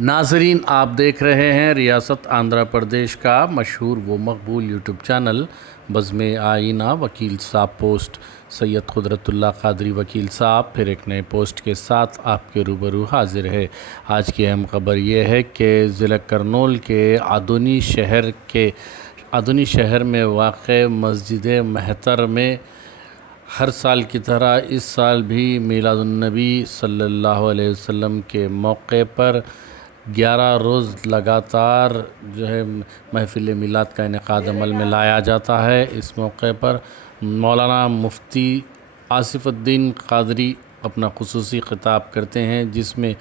ناظرین، آپ دیکھ رہے ہیں ریاست آندھرا پردیش کا مشہور و مقبول یوٹیوب چینل بزم آئینہ وکیل صاحب پوسٹ سید قدرت اللہ قادری وکیل صاحب پھر ایک نئے پوسٹ کے ساتھ آپ کے روبرو حاضر ہے۔ آج کی اہم خبر یہ ہے کہ ضلع کرنول کے آدونی شہر میں واقع مسجد مہتر میں ہر سال کی طرح اس سال بھی میلاد النبی صلی اللہ علیہ وسلم کے موقع پر 11 روز لگاتار محفل میلاد کا انعقاد عمل میں لایا جاتا ہے۔ اس موقع پر مولانا مفتی آصف الدین قادری اپنا خصوصی خطاب کرتے ہیں، جس میں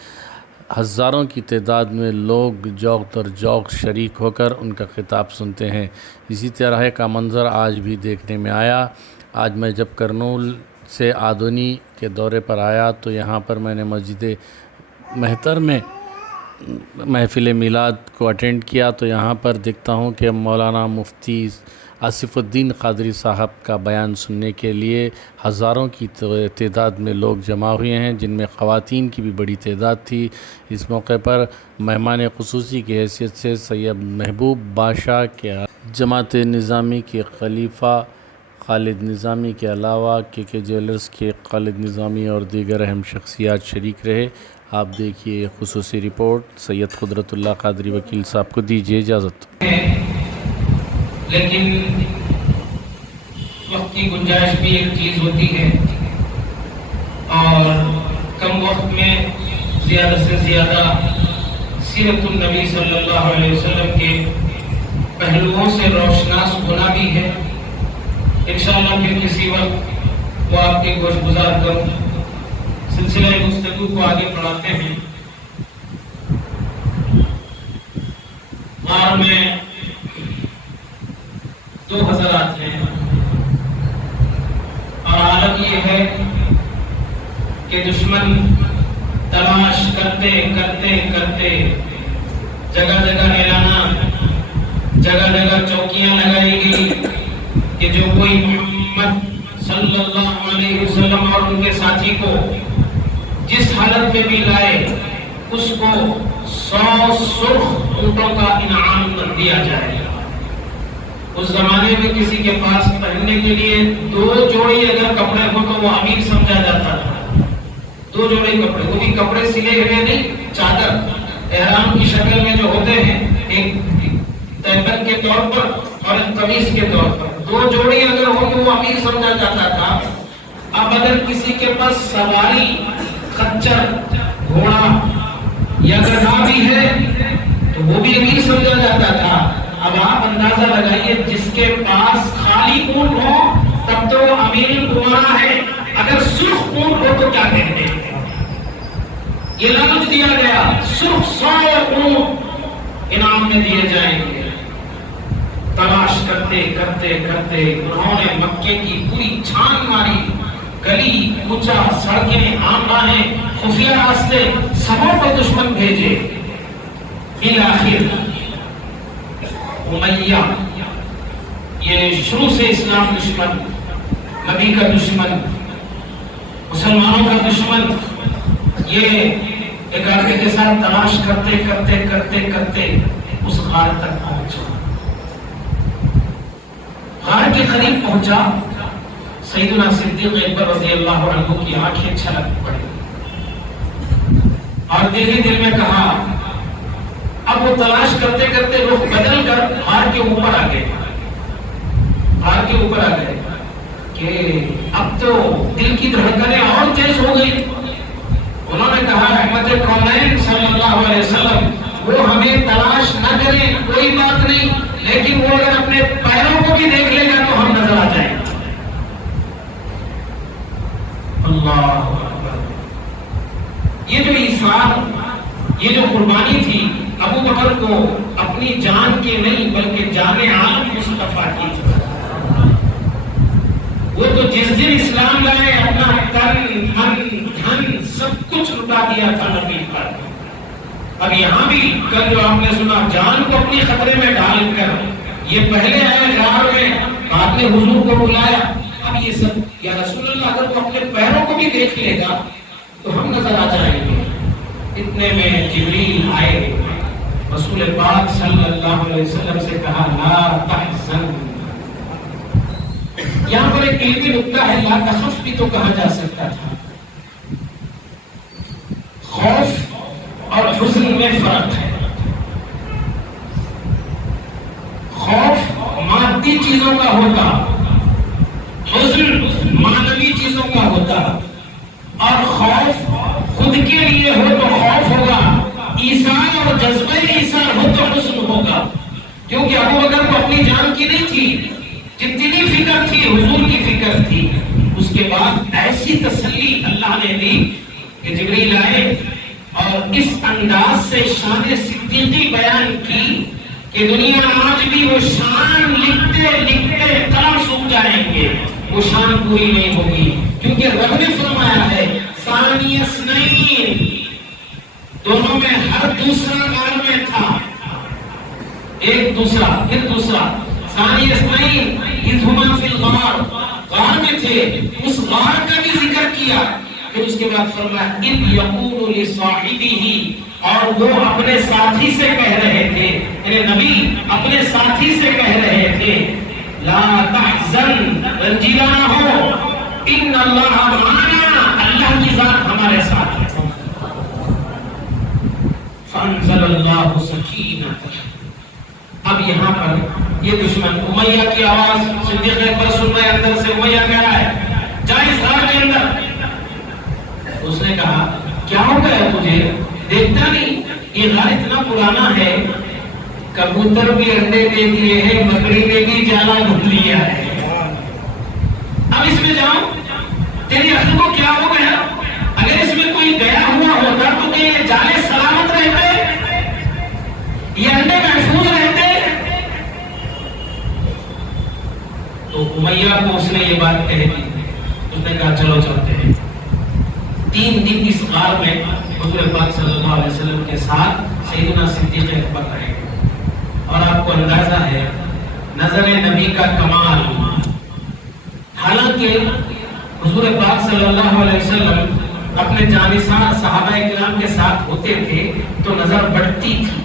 ہزاروں کی تعداد میں لوگ ذوق در ذوق شریک ہو کر ان کا خطاب سنتے ہیں۔ اسی طرح کا منظر آج بھی دیکھنے میں آیا۔ آج میں جب کرنول سے آدونی کے دورے پر آیا تو یہاں پر میں نے مسجد مہتر میں محفل میلاد کو اٹینڈ کیا تو یہاں پر دیکھتا ہوں کہ مولانا مفتی آصف الدین قادری صاحب کا بیان سننے کے لیے ہزاروں کی تعداد میں لوگ جمع ہوئے ہیں، جن میں خواتین کی بھی بڑی تعداد تھی۔ اس موقع پر مہمان خصوصی کی حیثیت سے سید محبوب بادشاہ کے جماعت نظامی کے خلیفہ خالد نظامی کے علاوہ کے جیولرز کے خالد نظامی اور دیگر اہم شخصیات شریک رہے۔ آپ دیکھیے خصوصی رپورٹ سید قدرت اللہ قادری وکیل صاحب کو دیجیے اجازت۔ لیکن وقت کی گنجائش بھی ایک چیز ہوتی ہے اور کم وقت میں زیادہ سے زیادہ سیرت النبی صلی اللہ علیہ وسلم کے پہلوؤں سے روشناس ہونا بھی ہے۔ انشاءاللہ پھر کسی وقت وہ آپ کے گوش گزار کر سلسلہ گفتگو کو آگے بڑھاتے ہیں۔ اور میں 2 حضرات ہیں اور حالت یہ ہے کہ دشمن تلاش کرتے کرتے کرتے جگہ جگہ اعلانات، جگہ جگہ چوکیاں لگائی گئی کہ جو کوئی محمد صلی اللہ علیہ وسلم اور ان کے ساتھی کو جس حالت میں بھی لائے اس کو 100 سرخ اونٹوں کا انعام دیا جائے۔ اس زمانے میں کسی کے پاس پہننے کے لیے 2 جوڑی اگر کپڑے ہو تو وہ امیر سمجھا جاتا تھا۔ 2 جوڑی کپڑے، وہ بھی کپڑے سلے ہوئے نہیں، چادر احرام کی شکل میں جو ہوتے ہیں، ایک تہبند کے طور پر اور ایک قمیص کے طور پر 2 جوڑی اگر ہو تو وہ امیر سمجھا جاتا تھا۔ اب اگر کسی کے پاس سواری خچر گھوڑا یا گدھا بھی ہے تو وہ بھی امیر سمجھا جاتا تھا۔ اب آپ اندازہ لگائیے، جس کے پاس خالی اونٹ ہو تب تو وہ امیر گمراہ ہے، اگر سرخ اونٹ ہو تو کیا کہتے ہیں؟ یہ لالچ دیا گیا، سرخ 100 اونٹ انعام میں دیے جائیں گے۔ تلاش کرتے کرتے کرتے انہوں نے مکے کی پوری چھان ماری، گلی کوچہ سڑکیں عام راہیں خفیہ راستے سبوں پر دشمن بھیجے۔ بالآخر امیہ، یہ شروع سے اسلام دشمن، نبی کا دشمن، مسلمانوں کا دشمن، یہ ایک آدمی کے ساتھ تلاش کرتے کرتے کرتے کرتے اس غار تک پہنچا۔ غار کے قریب پہنچا، سیدنا صدیق اکبر رضی اللہ عنہ کی آنکھیں چھلک پڑی اور دل ہی دل میں کہا، اب وہ تلاش کرتے کرتے رخ بدل کر غار کے اوپر آ گئے، غار کے اوپر آ گئے کہ اب تو دل کی دھڑکنیں اور تیز ہو گئی۔ انہوں نے کہا، رحمت کونین صلی اللہ علیہ وسلم وہ ہمیں تلاش نہ کریں کوئی بات نہیں، لیکن وہ اگر اپنے پیروں کو بھی دیکھ لے گا تو ہم نظر آ جائیں۔ اللہ اکبر! یہ جو ایثار، یہ جو قربانی تھی ابو بکر کو اپنی جان کے نہیں بلکہ جان عالم مصطفیٰ کی تھی۔ وہ تو جس دن اسلام لائے اپنا تن من دھن سب کچھ لٹا دیا تھا نبی پر۔ اب یہاں بھی کل جو آپ نے سنا، جان کو اپنی خطرے میں ڈال کر یہ پہلے آئے غار میں، بعد میں حضور کو بلایا۔ اب یہ سب، یا رسول اللہ اگر وہ اپنے پیروں کو بھی دیکھ لے گا تو ہم نظر آ جائیں گے۔ اتنے میں جبریل آئے رسول پاک صلی اللہ علیہ وسلم سے کہا لا تحزن. یہاں پر ایک علمی نکتہ ہے، لا تخف بھی تو کہا جا سکتا تھا. خوف اور حزن میں فرق ہے. خوف مادی چیزوں کا ہوتا، حزن معنوی چیزوں کا ہوتا. اور خوف خود کے لیے ہو تو خوف ہوگا، ایثار اور جذبہ ایثار ہو تو حزن ہوگا. کیونکہ ابو بکر کو اپنی جان کی نہیں تھی، جتنی فکر تھی حضور کی فکر تھی. اس کے بعد ایسی تسلی اللہ نے دی کہ جبریل آئے اور اس انداز سے شان صدیقی بیان کی کہ دنیا آج بھی وہ شان لکھتے لکھتے قلم سوکھ جائیں گے، وہ شان پوری نہیں ہوگی. کیونکہ رب نے فرمایا ہے ثانی اثنین، دونوں میں ہر دوسرا غار میں تھا. ایک دوسرا پھر دوسرا. ثانی اثنین اذ ہما فی الغار، غار میں تھے، اس غار کا بھی ذکر کیا. پھر اس کے بعد فرمایا اذ یقول لصاحبہ، اور وہ اپنے ساتھی سے کہہ رہے تھے، یعنی نبی اپنے ساتھی سے کہہ رہے تھے لا تحزن، رنجیدہ نہ ہو، ان اللہ معنا، اللہ کی ذات ہمارے ساتھ ہے. فانزل اللہ سکینتہ. اب یہاں پر یہ دشمن امیہ کی آواز صدیق اکبر سن رہے، اندر سے امیہ کہہ رہا ہے جائز غار کے اندر. اس نے کہا کیا ہو گیا تجھے، دیکھتا نہیں یہ غار اتنا پرانا ہے، کبوتر بھی انڈے دے دیے ہیں، بکری نے بھی جالا ڈھونڈ لیا ہے، اب اس میں جاؤ، تیری عقل کو کیا ہو گیا؟ اگر اس میں کوئی گیا ہوا ہوتا تو کہ یہ جالے سلامت رہتے، یہ انڈے محفوظ رہتے. تو امیہ کو اس نے یہ بات کہہ دی. اس نے کہا چلو چلتے ہیں. 3 دن اس غار میں حضور پاک صلی اللہ علیہ وسلم کے ساتھ سیدنا صدیق اکبر رہے. اور آپ کو اندازہ ہے نظر نبی کا کمال. حالانکہ حضور پاک صلی اللہ علیہ وسلم اپنے جانثار صحابہ کرام کے ساتھ ہوتے تھے تو نظر بڑھتی تھی،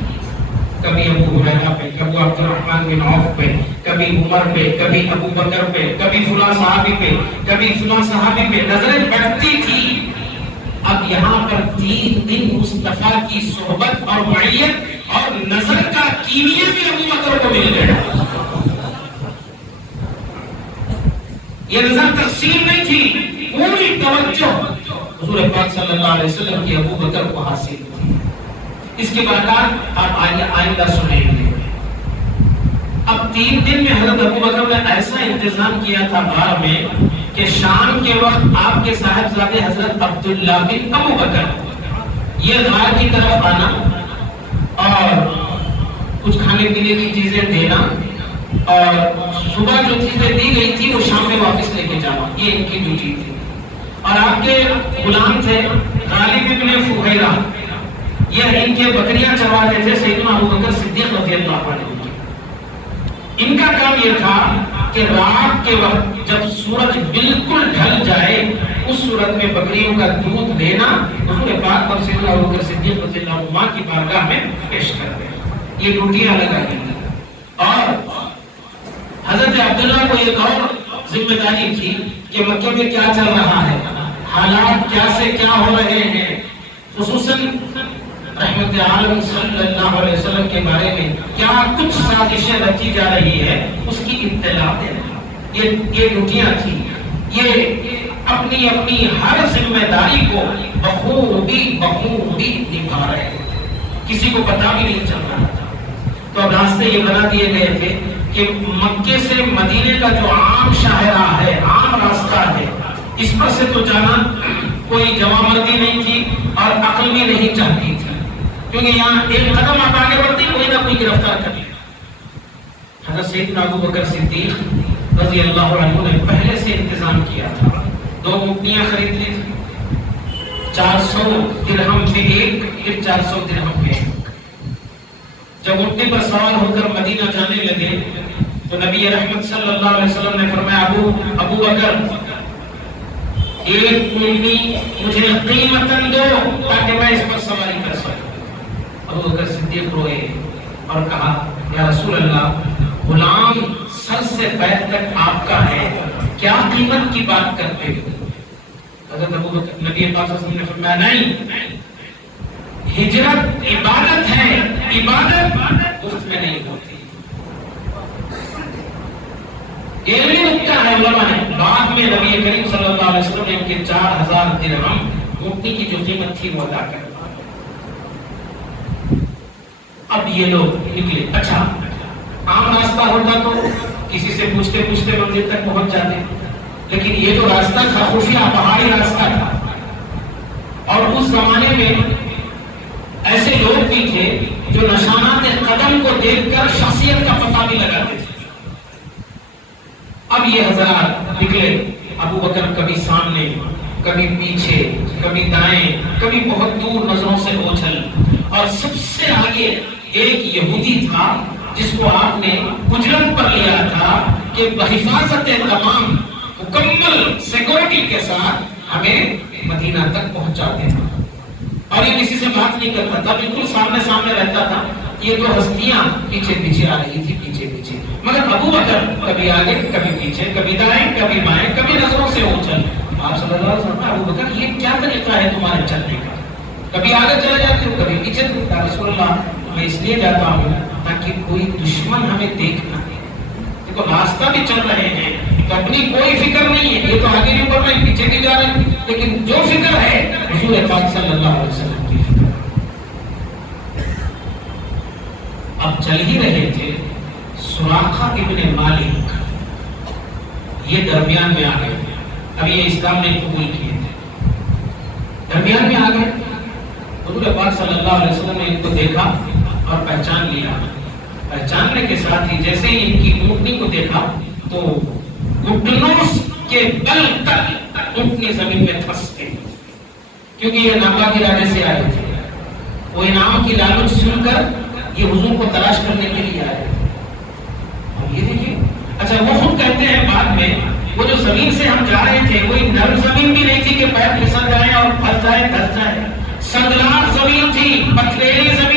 کبھی ابو ہریرہ پہ، کبھی عبد الرحمن بن عوف پہ، کبھی عمر پہ، کبھی ابو بکر پہ، کبھی فلاں صحابی پہ، کبھی فلاں صحابی پہ نظریں بڑھتی تھی. اب یہاں پر 3 دن مصطفیٰ کی صحبت اور معیت اور نظر کا کیمیا بھی ابو بکر کو مل گیا. یہ نظر تقسیم نہیں تھی، پوری توجہ حضور پاک صلی اللہ علیہ وسلم کی ابو بکر کو حاصل تھی. اس کے بعد آپ آئندہ سنیں گے. اب 3 دن میں حضرت ابو بکر نے ایسا انتظام کیا تھا غار میں کہ شام کے وقت آپ کے صاحبزادے حضرت عبداللہ بن ابو بکر یہ غار کی طرف آنا اور کچھ کھانے پینے کی چیزیں دینا، اور صبح جو چیزیں دی گئی تھی وہ شام میں واپس لے کے جانا، یہ ان کی ڈیوٹی تھی. اور آپ کے غلام تھے غالب بن فہیرہ، یہ ان کے بکریاں چراتے تھے سیدنا ابو بکر صدیق رضی اللہ عنہ. ان کا کام یہ تھا کہ رات کے وقت جب سورج بالکل ڈھل جائے اس صورت میں بکریوں کا دودھ لینا، حضور پاک اور سیدنا ابو بکر صدیق رضی اللہ عنہ کی بارگاہ میں پیش کر دیں. یہ ڈیوٹیاں لگائی. اور حضرت عبداللہ کو ایک اور ذمہ داری تھی کہ مکہ میں کیا چل رہا ہے، حالات کیا سے کیا ہو رہے ہیں، خصوصاً رحمت عالم صلی اللہ علیہ وسلم کے بارے میں کیا کچھ سازشیں رچی جا رہی ہے اس کی اطلاع دینا. یہ ڈیوٹیاں تھیں. یہ اپنی اپنی ہر ذمہ داری کو بخوبی نبھا رہے ہیں، کسی کو پتہ بھی نہیں چل رہا تھا. تو اب راستے یہ بنا دیے گئے تھے کہ مکے سے مدینے کا جو عام شاہراہ ہے، عام راستہ ہے، اس پر سے تو جانا کوئی جوامردی نہیں تھی اور عقل بھی نہیں چاہتی تھی، کیونکہ یہاں ایک قدم آپ آگے بڑھتے کوئی نہ کوئی گرفتار کر لیا. حضرت سیدنا ابو بکر صدیق رضی اللہ عنہ نے پہلے سے انتظام کیا تھا. 2 اونٹنیاں خرید لی تھی، 400 درہم پہ ایک، پھر 400 درہم پہ ایک. جب اونٹنی پر سوار ہو کر مدینہ جانے لگے تو نبی رحمت صلی اللہ علیہ وسلم نے فرمایا ابو بکر ایک اونٹنی مجھے قیمتاً دو تاکہ میں اس پر سواری کر سکوں. ابو بکر صدیق روئے اور کہا یا رسول اللہ غلام سر سے پیر تک آپ کا ہے، کیا قیمت کی بات کرتے ہو؟ حضرت ابو بکر نبی پاک صلی اللہ علیہ وسلم نے فرمایا نہیں، ہجرت عبادت ہے، عبادت مفت میں نہیں ہوتی۔ یہ بھی نکتہ ہے علماء نے، بعد میں نبی کریم صلی اللہ علیہ وسلم نے ان کے 4000 درہم مفتی کی جو قیمت تھی وہ ادا کر۔ اب یہ لوگ نکلے، اچھا عام راستہ ہوتا تو کسی سے پوچھتے پوچھتے منزل تک پہنچ جاتے، لیکن یہ جو راستہ تھا خفیہ پہاڑی راستہ تھا، اور اس زمانے میں ایسے لوگ بھی تھے جو نشانات قدم کو دیکھ کر شخصیت کا پتہ بھی لگاتے تھے۔ اب یہ حضرات نکلے، ابو بکر کبھی سامنے، کبھی پیچھے، کبھی دائیں، کبھی بہت دور نظروں سے اوجھل، اور سب سے آگے ایک یہودی تھا جس کو آپ نے اجرت پر لیا تھا کہ بحفاظت تمام مکمل سیکورٹی کے ساتھ ہمیں مدینہ تک پہنچا دینا، اور یہ کسی سے بات نہیں کرتا تھا، بالکل سامنے سامنے رہتا تھا۔ یہ تو ہستیاں پیچھے پیچھے آ رہی تھی، پیچھے پیچھے، مگر ابو بکر کبھی آگے کبھی پیچھے، کبھی دائیں کبھی بائیں، کبھی نظروں سے اوجھل۔ آپ صلی اللہ علیہ وسلم ابو بکر یہ کیا طریقہ ہے تمہارے چلنے کا؟ کبھی آگے چلے جاتے ہو کبھی پیچھے۔ رسول اللہ میں اس لیے جاتا ہوں تاکہ کوئی دشمن ہمیں دیکھ نہ دے، دیکھو راستہ بھی چل رہے ہیں تو اپنی کوئی فکر نہیں ہے، یہ تو آگے نہیں بڑھ رہے پیچھے نہیں جا رہے، لیکن جو فکر ہے حضور پاک صلی اللہ علیہ وسلم کی فکر۔ اب چل ہی رہے تھے، سراقہ ابن مالک یہ درمیان میں آ گئے، اب یہ اسلام نے قبول کیے تھے، درمیان میں آ گئے۔ حضور پاک صلی اللہ علیہ وسلم نے ان کو دیکھا اور پہچان لیا، پہچاننے کے ساتھ ہی جیسے ہی ان کی اونٹنی کو دیکھا تو گھٹنوں کے بل تک اونٹنی زمین میں پھنس گئی، کیونکہ یہ ناپاک ارادے سے آئے تھے، وہ انعام کی لالچ سن کر یہ حضور کو تلاش کرنے کے لیے آئے۔ اور یہ دیکھیے، اچھا وہ خود کہتے ہیں بعد میں وہ جو زمین سے ہم جا رہے تھے وہی نرم زمین بھی نہیں تھی کہ پیر پھسل جائیں اور پھنس جائیں دھس جائیں، سنگلاخ زمین تھی، پتھریلی زمین